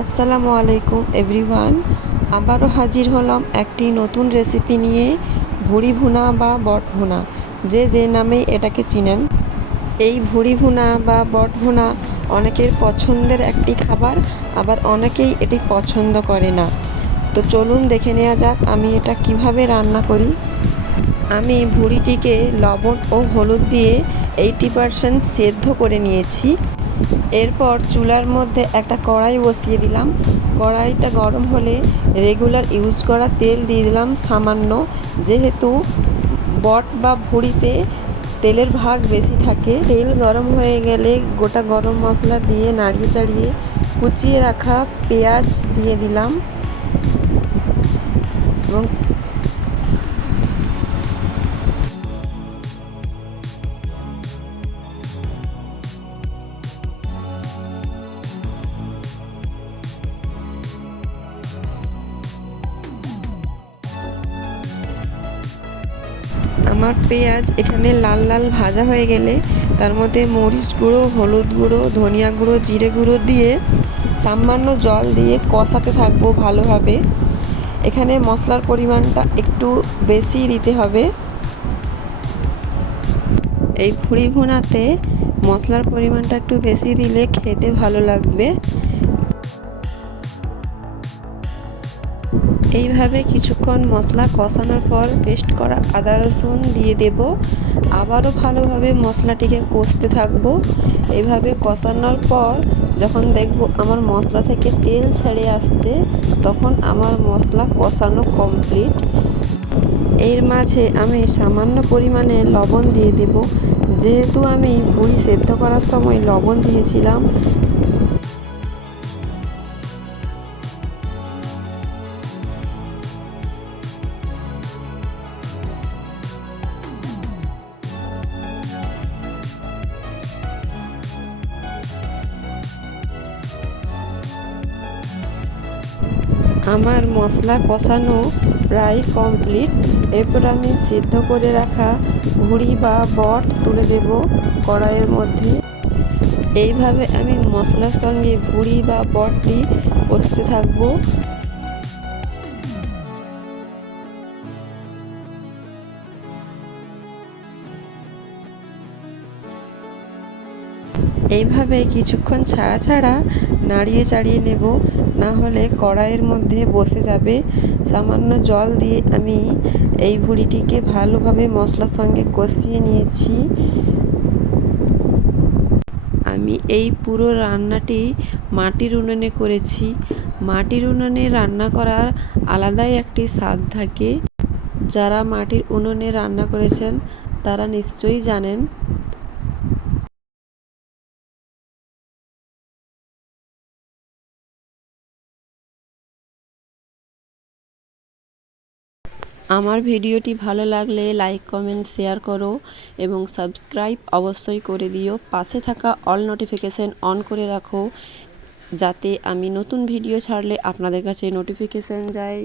আসসালামু আলাইকুম এভরিওয়ান। আবারও হাজির হলাম একটি নতুন রেসিপি নিয়ে, ভুড়ি ভুনা বা বট ভুনা, যে নামেই এটাকে চিনেন। এই ভুড়ি ভুনা বা বট ভুনা অনেকের পছন্দের একটি খাবার, আবার অনেকেই এটি পছন্দ করে না। তো চলুন দেখে নেওয়া যাক আমি এটা কিভাবে রান্না করি। আমি ভুড়িটিকে লবণ ও হলুদ দিয়ে 80% সেদ্ধ করে নিয়েছি। এরপর চুলার মধ্যে একটা কড়াই বসিয়ে দিলাম। কড়াইটা গরম হলে রেগুলার ইউজ করা তেল দিয়ে দিলাম সামান্য। যেহেতু বট বা ভুড়িতে তেলের ভাগ বেশি থাকে। তেল গরম হয়ে গেলে গোটা গরম মশলা দিয়ে নাড়িয়ে চাড়িয়ে কুচিয়ে রাখা পেঁয়াজ দিয়ে দিলাম এবং আমার পেঁয়াজ এখানে লাল লাল ভাজা হয়ে গেলে তার মধ্যে মরিচ গুঁড়ো, হলুদ গুঁড়ো, ধনিয়া গুঁড়ো, জিরে গুঁড়ো দিয়ে সামান্য জল দিয়ে কষাতে থাকবো ভালোভাবে। এখানে মশলার পরিমাণটা একটু বেশি দিতে হবে। এই ভুড়ি ভুনাতে মশলার পরিমাণটা একটু বেশি দিলে খেতে ভালো লাগবে। এইভাবে কিছুক্ষণ মশলা কষানোর পর পেস্ট করা আদা রসুন দিয়ে দেব। আবারও ভালোভাবে মশলাটিকে কষতে থাকবো। এইভাবে কষানোর পর যখন দেখব আমার মশলা থেকে তেল ছেড়ে আসছে, তখন আমার মশলা কষানো কমপ্লিট। এর মাঝে আমি সামান্য পরিমাণে লবণ দিয়ে দেব। যেহেতু আমি ভুড়ি সেদ্ধ করার সময় লবণ দিয়েছিলাম, আমার মশলা কষানো প্রায় কমপ্লিট। এরপর আমি সিদ্ধ করে রাখা ভুড়ি বা বট তুলে দেব কড়াইয়ের মধ্যে। এইভাবে আমি মশলার সঙ্গে ভুড়ি বা বটটি কষতে থাকবো। এইভাবে কিছুক্ষণ ছাড়া ছাড়া নাড়িয়ে চাড়িয়ে নেব, না হলে কড়াইয়ের মধ্যে বসে যাবে। সামান্য জল দিয়ে আমি এই ভুড়িটিকে ভালোভাবে মশলার সঙ্গে কষিয়ে নিয়েছি। আমি এই পুরো রান্নাটি মাটির উনুনে করেছি। মাটির উনুনে রান্না করার আলাদাই একটি স্বাদ থাকে। যারা মাটির উনুনে রান্না করেছেন তারা নিশ্চয়ই জানেন। আমার ভিডিওটি ভালো লাগলে লাইক, কমেন্ট, শেয়ার করো এবং সাবস্ক্রাইব অবশ্যই করে দিও। পাশে থাকা অল নোটিফিকেশন অন করে রাখো, যাতে আমি নতুন ভিডিও ছাড়লে আপনাদের কাছে নোটিফিকেশন যায়।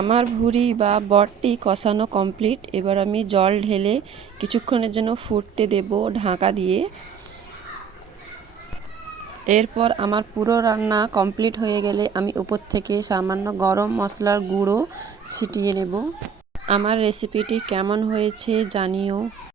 আমার ভুড়ি বা বটটি কষানো কমপ্লিট। এবার আমি জল ঢেলে কিছুক্ষণের জন্য ফুটতে দেব ঢাকা দিয়ে। এরপর আমার পুরো রান্না কমপ্লিট হয়ে গেলে আমি উপর থেকে সামান্য গরম মশলার গুঁড়ো ছিটিয়ে নেব। আমার রেসিপিটি কেমন হয়েছে জানিও।